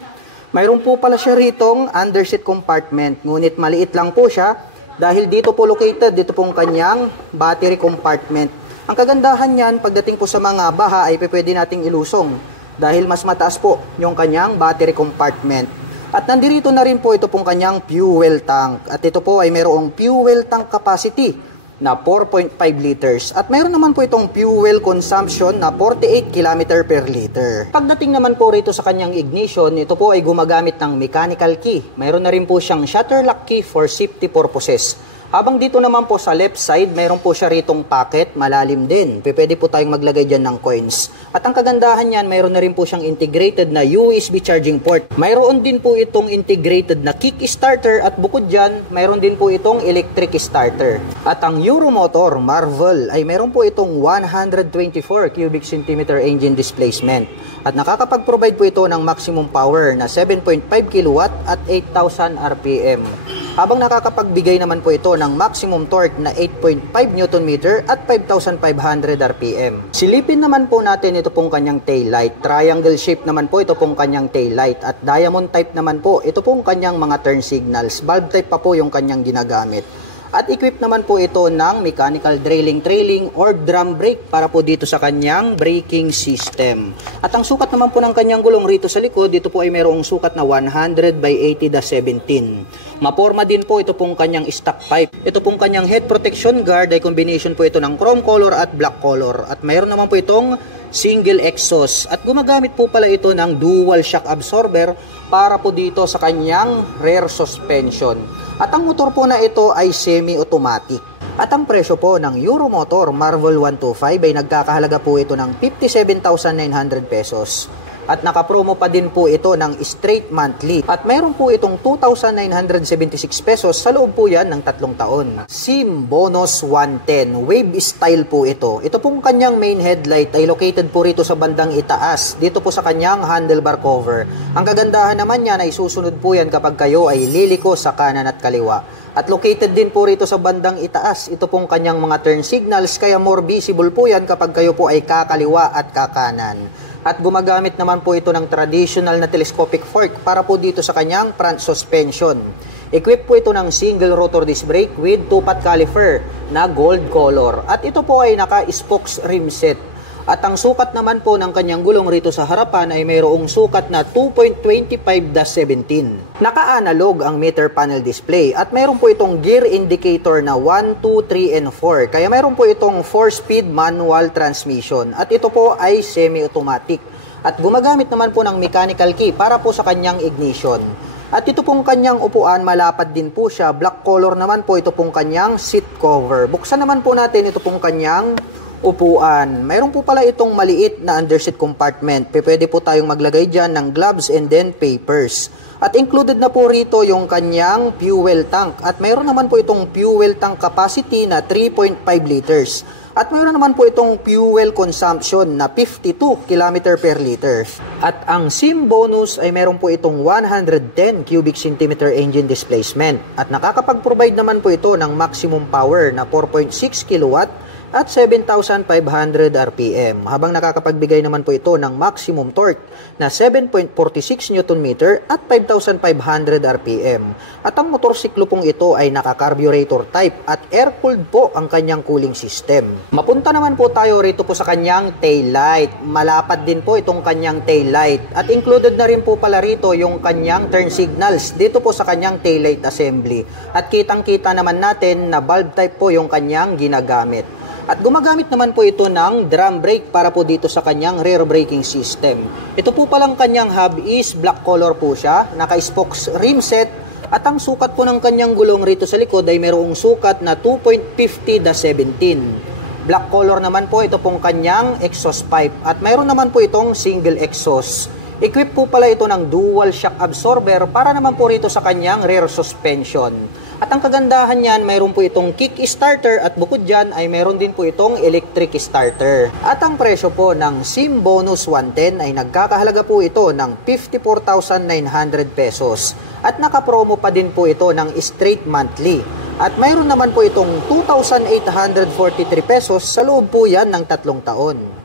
Mayroon po pala siya ritong underseat compartment. Ngunit maliit lang po siya. Dahil dito po located, dito pong kanyang battery compartment. Ang kagandahan niyan, pagdating po sa mga baha ay pwede nating ilusong. Dahil mas mataas po yung kanyang battery compartment. At nandito na rin po ito pong kanyang fuel tank. At ito po ay mayroong fuel tank capacity na 4.5 liters. At mayroon naman po itong fuel consumption na 48 km per liter. Pagdating naman po rito sa kanyang ignition, ito po ay gumagamit ng mechanical key. Mayroon na rin po siyang shutter lock key for safety purposes. Habang dito naman po sa left side, mayroon po siya ritong pocket, malalim din. Pwede po tayong maglagay dyan ng coins. At ang kagandahan niyan, mayroon na rin po siyang integrated na USB charging port. Mayroon din po itong integrated na kick starter at bukod dyan, mayroon din po itong electric starter. At ang Euromotor Marvel ay mayroon po itong 124 cubic centimeter engine displacement. At nakakapag-provide po ito ng maximum power na 7.5 kW at 8,000 RPM. Habang nakakapagbigay naman po ito ng maximum torque na 8.5 Nm at 5,500 RPM. Silipin naman po natin ito pong kanyang taillight. Triangle shape naman po ito pong kanyang taillight at diamond type naman po ito pong kanyang mga turn signals. Bulb type pa po yung kanyang ginagamit. At equipped naman po ito ng mechanical trailing or drum brake para po dito sa kanyang braking system. At ang sukat naman po ng kanyang gulong rito sa likod, dito po ay mayroong sukat na 100 by 80-17. Maporma din po ito pong kanyang stock pipe. Ito pong kanyang head protection guard ay combination po ito ng chrome color at black color. At mayroon naman po itong single exhaust. At gumagamit po pala ito ng dual shock absorber para po dito sa kanyang rear suspension. At ang motor po na ito ay semi-automatic. At ang presyo po ng Euromotor Marvel 125 ay nagkakahalaga po ito ng 57,900 pesos. At nakapromo pa din po ito ng straight monthly. At mayroon po itong 2,976 pesos sa loob po yan ng 3 taon. SIM Bonus 110. Wave style po ito. Ito pong kanyang main headlight ay located po rito sa bandang itaas. Dito po sa kanyang handlebar cover. Ang kagandahan naman yan ay susunod po yan kapag kayo ay liliko sa kanan at kaliwa. At located din po rito sa bandang itaas. Ito pong kanyang mga turn signals kaya more visible po yan kapag kayo po ay kakaliwa at kakanan. At gumagamit naman po ito ng traditional na telescopic fork para po dito sa kanyang front suspension. Equipped po ito ng single rotor disc brake with 2-pot caliper na gold color. At ito po ay naka-spokes rim set. At ang sukat naman po ng kanyang gulong rito sa harapan ay mayroong sukat na 2.25-17. Naka-analog ang meter panel display at mayroon po itong gear indicator na 1, 2, 3, and 4. Kaya mayroon po itong 4-speed manual transmission at ito po ay semi-automatic. At gumagamit naman po ng mechanical key para po sa kanyang ignition. At ito pong kanyang upuan, malapad din po siya. Black color naman po ito pong kanyang seat cover. Buksan naman po natin ito pong kanyang upuan. Mayroon po pala itong maliit na underseat compartment. Pwede po tayong maglagay dyan ng gloves and then papers. At included na po rito yung kanyang fuel tank. At mayroon naman po itong fuel tank capacity na 3.5 liters. At mayroon naman po itong fuel consumption na 52 km per liter. At ang SIM bonus ay mayroon po itong 110 cubic centimeter engine displacement. At nakakapag-provide naman po ito ng maximum power na 4.6 kilowatt at 7,500 RPM. Habang nakakapagbigay naman po ito ng maximum torque na 7.46 Nm at 5,500 RPM. At ang motorsiklo pong ito ay naka-carburetor type at air-cooled po ang kanyang cooling system. Mapunta naman po tayo rito po sa kanyang tail light. Malapad din po itong kanyang tail light. At included na rin po pala rito yung kanyang turn signals dito po sa kanyang tail light assembly. At kitang-kita naman natin na bulb type po yung kanyang ginagamit. At gumagamit naman po ito ng drum brake para po dito sa kanyang rear braking system. Ito po palang kanyang hub is black color po siya, naka-spokes rim set, at ang sukat po ng kanyang gulong rito sa likod ay mayroong sukat na 2.50-17. Black color naman po ito pong kanyang exhaust pipe at mayroon naman po itong single exhaust. Equip po pala ito ng dual shock absorber para naman po rito sa kanyang rear suspension. At ang kagandahan niyan, mayroon po itong kick starter at bukod dyan ay mayroon din po itong electric starter. At ang presyo po ng SIM Bonus 110 ay nagkakahalaga po ito ng 54,900 pesos. At nakapromo pa din po ito ng straight monthly. At mayroon naman po itong 2,843 pesos sa loob po yan ng 3 taon.